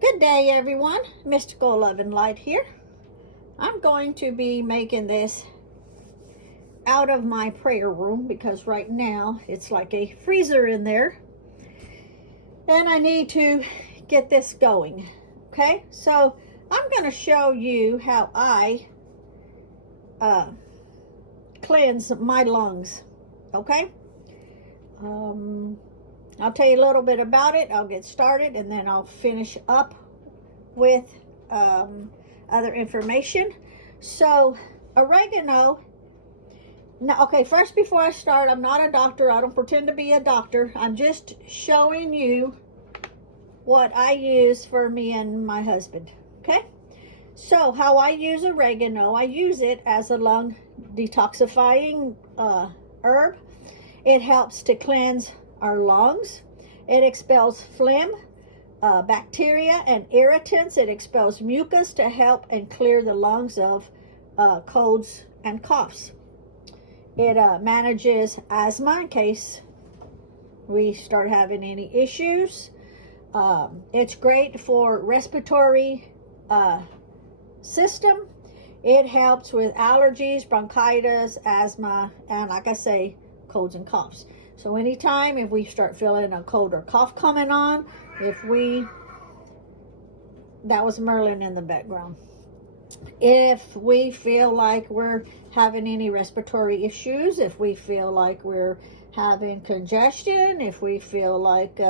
Good day, everyone. Mystical Love and Light here. I'm going to be making this out of my prayer room because right now it's like a freezer in there. And I need to get this going. Okay, so I'm going to show you how I cleanse my lungs. Okay, I'll tell you a little bit about it. I'll get started and then I'll finish up with other information. So oregano. Now, okay, first before I start, I'm not a doctor. I don't pretend to be a doctor. I'm just showing you what I use for me and my husband. Okay, so how I use oregano, I use it as a lung detoxifying herb. It helps to cleanse our lungs. It expels phlegm, bacteria, and irritants. It expels mucus to help and clear the lungs of colds and coughs. It manages asthma in case we start having any issues. It's great for respiratory system. It helps with allergies, bronchitis, asthma, and like I say, colds and coughs. So anytime if we start feeling a cold or cough coming on, that was Merlin in the background. If we feel like we're having any respiratory issues, if we feel like we're having congestion, if we feel like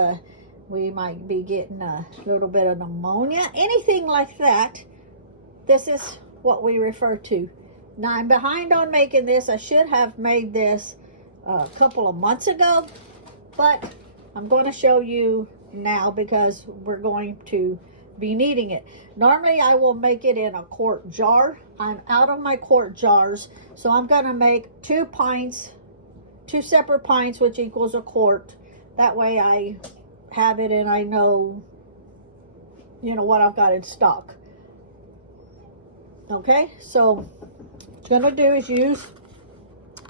we might be getting a little bit of pneumonia, anything like that, this is what we refer to. Now, I'm behind on making this. I should have made this a couple of months ago, but I'm going to show you now because we're going to be needing it. Normally I will make it in a quart jar. I'm out of my quart jars, so I'm going to make 2 pints, 2 separate pints, which equals a quart. That way I have it and I know, what I've got in stock. Okay, so what I'm going to do is use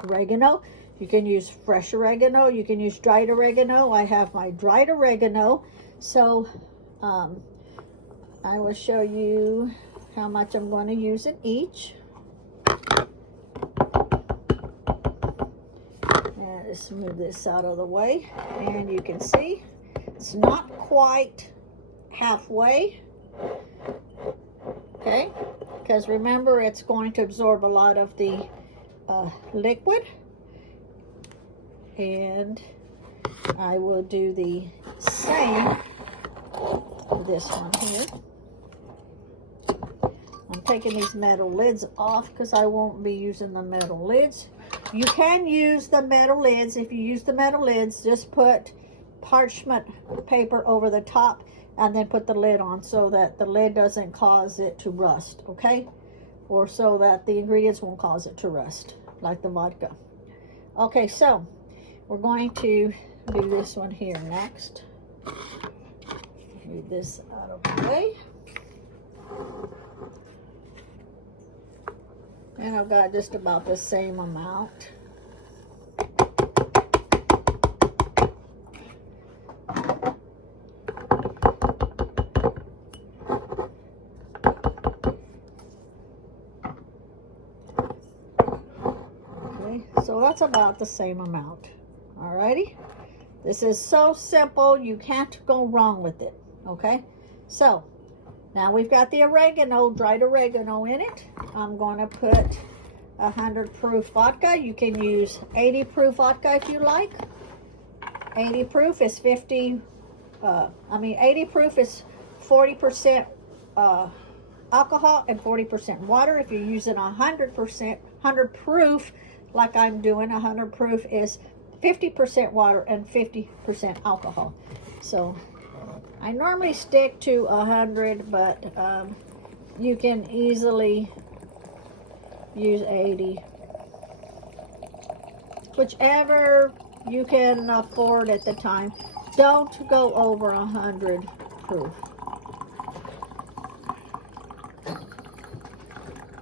oregano. You can use fresh oregano. You can use dried oregano. I have my dried oregano. So I will show you how much I'm going to use in each. And just move this out of the way. And you can see it's not quite halfway. Okay, because remember it's going to absorb a lot of the liquid. And I will do the same with this one here. I'm taking these metal lids off because I won't be using the metal lids. You can use the metal lids. If you use the metal lids, just put parchment paper over the top and then put the lid on so that the lid doesn't cause it to rust, okay? Or so that the ingredients won't cause it to rust, like the vodka. Okay, so we're going to do this one here next. Move this out of the way. And I've got just about the same amount. Okay, so that's about the same amount. Alrighty, this is so simple, you can't go wrong with it. Okay, so now we've got the oregano, dried oregano in it. I'm going to put 100 proof vodka. You can use 80 proof vodka if you like. 80 proof is 80 proof is 40% alcohol and 40% water. If you're using 100 proof, like I'm doing, 100 proof is 50% water and 50% alcohol. So I normally stick to 100, but you can easily use 80. Whichever you can afford at the time. Don't go over 100 proof.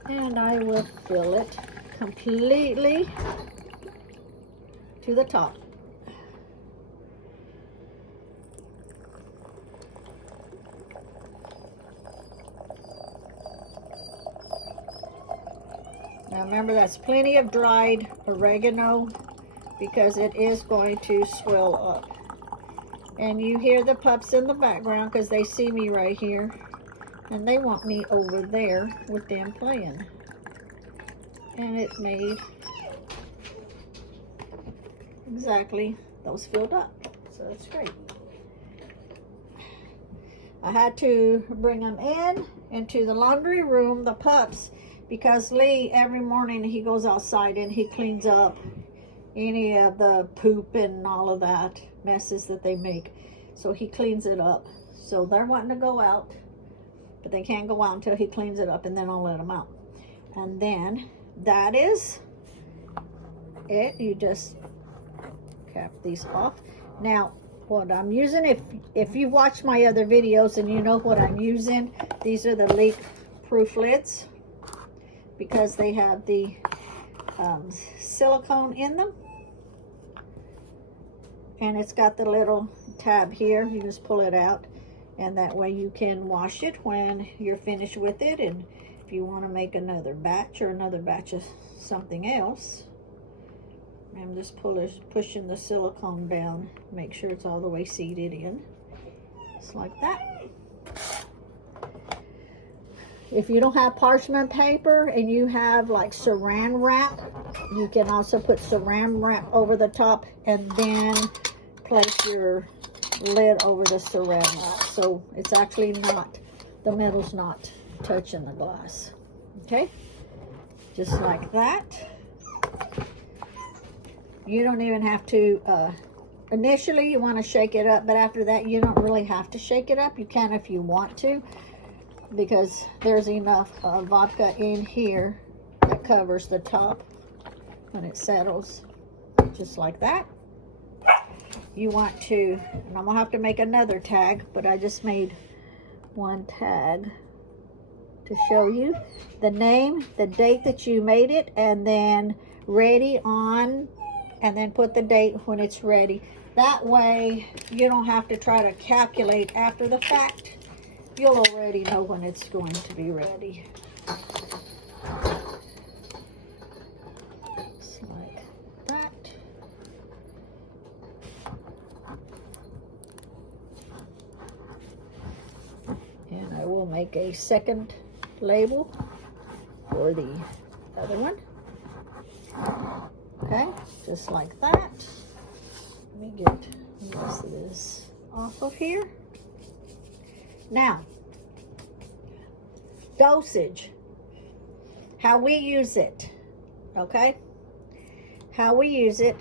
And I will fill it completely to the top. Now remember, that's plenty of dried oregano because it is going to swell up. And you hear the pups in the background because they see me right here. And they want me over there with them playing. And it made exactly those filled up. So that's great. I had to bring them into the laundry room, the pups, because Lee, every morning he goes outside and he cleans up any of the poop and all of that messes that they make. So he cleans it up. So they're wanting to go out, but they can't go out until he cleans it up, and then I'll let them out. And then that is it. You just cap these off. Now, what I'm using, if you've watched my other videos and you know what I'm using, these are the leak-proof lids because they have the silicone in them. And it's got the little tab here. You just pull it out, and that way you can wash it when you're finished with it. And if you want to make another batch or another batch of something else, I'm just pushing the silicone down, make sure it's all the way seated in, just like that. If you don't have parchment paper and you have like saran wrap, you can also put saran wrap over the top and then place your lid over the saran wrap. So it's actually not, the metal's not touching the glass. Okay, just like that. You don't even have to, initially you want to shake it up, but after that you don't really have to shake it up. You can if you want to, because there's enough vodka in here that covers the top when it settles, just like that. You want to, and I'm gonna have to make another tag, but I just made one tag to show you the name, the date that you made it, and then ready on, and then put the date when it's ready. That way you don't have to try to calculate after the fact. You'll already know when it's going to be ready. Just like that. And I will make a second label for the other one. Okay, just like that. Let me get most of this off of here. Now, dosage, how we use it, okay? How we use it.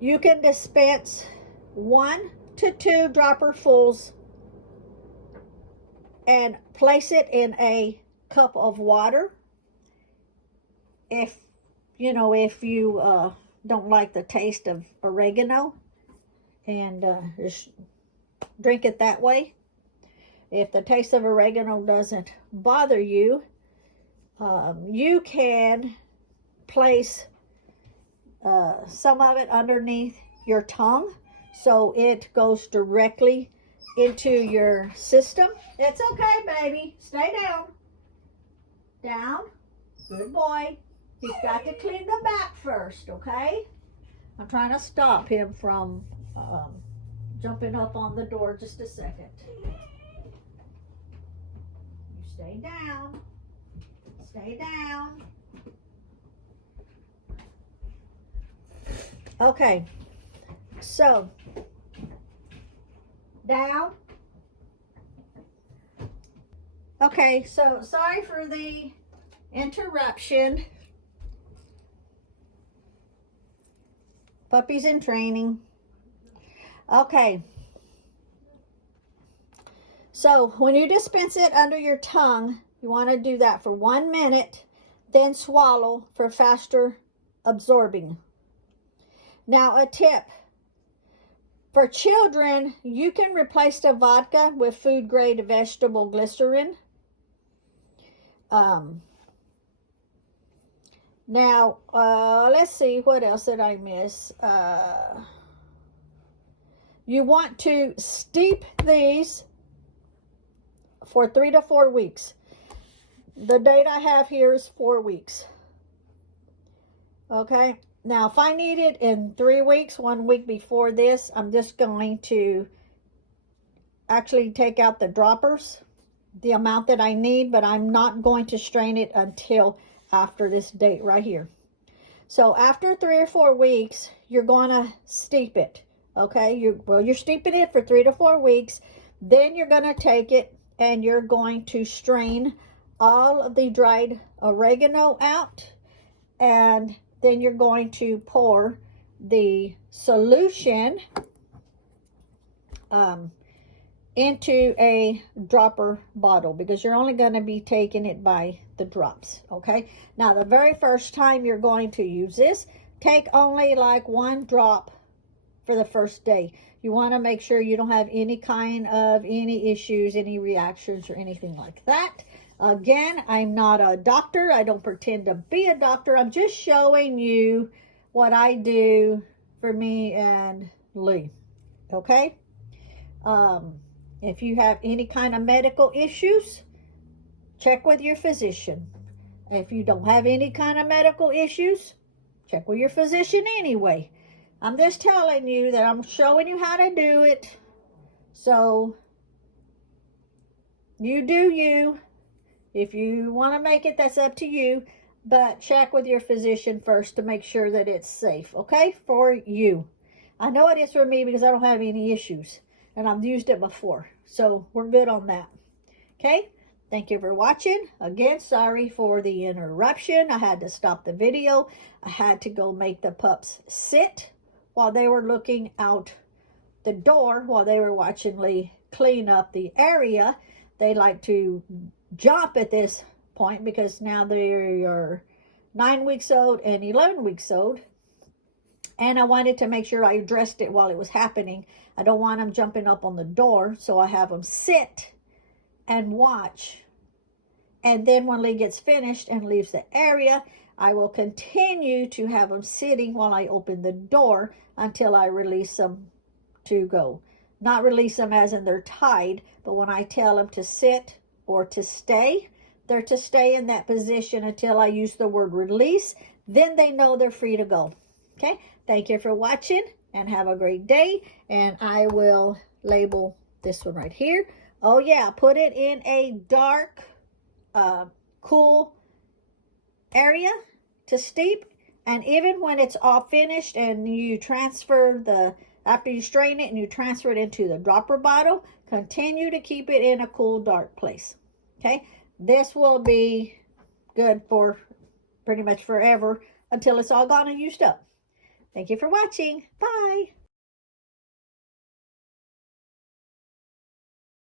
You can dispense 1 to 2 dropperfuls and place it in a cup of water. If you don't like the taste of oregano, and just drink it that way. If the taste of oregano doesn't bother you, you can place some of it underneath your tongue so it goes directly into your system. It's okay, baby. Stay down. Down. Good boy. He's got to clean the back first, okay? I'm trying to stop him from jumping up on the door. Just a second. You stay down. Stay down. Okay. So, down. Okay, so sorry for the interruption. Puppies in training. Okay. So when you dispense it under your tongue, you want to do that for 1 minute, then swallow for faster absorbing. Now a tip. For children, you can replace the vodka with food grade vegetable glycerin. Now, let's see, what else did I miss? You want to steep these for 3 to 4 weeks. the date I have here is 4 weeks. Okay, now if I need it in 3 weeks, 1 week before this, I'm just going to actually take out the droppers, the amount that I need, but I'm not going to strain it until after this date right here. So after 3 or 4 weeks, you're going to steep it. Okay, you're steeping it for 3 to 4 weeks. Then you're going to take it and you're going to strain all of the dried oregano out, and then you're going to pour the solution into a dropper bottle, because you're only going to be taking it by the drops. Okay, now the very first time you're going to use this, take only like 1 drop for the first day. You want to make sure you don't have any kind of any issues, any reactions or anything like that. Again, I'm not a doctor. I don't pretend to be a doctor. I'm just showing you what I do for me and Lee. Okay? If you have any kind of medical issues, check with your physician. If you don't have any kind of medical issues, check with your physician anyway. I'm just telling you that I'm showing you how to do it. So, you do you. If you want to make it, that's up to you. But check with your physician first to make sure that it's safe, okay, for you. I know it is for me because I don't have any issues. And I've used it before. So, we're good on that. Okay? Thank you for watching. Again, sorry for the interruption. I had to stop the video. I had to go make the pups sit while they were looking out the door while they were watching Lee clean up the area. They like to jump at this point because now they are 9 weeks old and 11 weeks old. And I wanted to make sure I addressed it while it was happening. I don't want them jumping up on the door, so I have them sit and watch. And then when Lee gets finished and leaves the area, I will continue to have them sitting while I open the door until I release them to go. Not release them as in they're tied, but when I tell them to sit or to stay, they're to stay in that position until I use the word release. Then they know they're free to go. Okay, thank you for watching and have a great day. And I will label this one right here. Oh yeah, put it in a dark, cool area to steep. And even when it's all finished and you transfer after you strain it and you transfer it into the dropper bottle, continue to keep it in a cool, dark place. Okay, this will be good for pretty much forever until it's all gone and used up. Thank you for watching. Bye.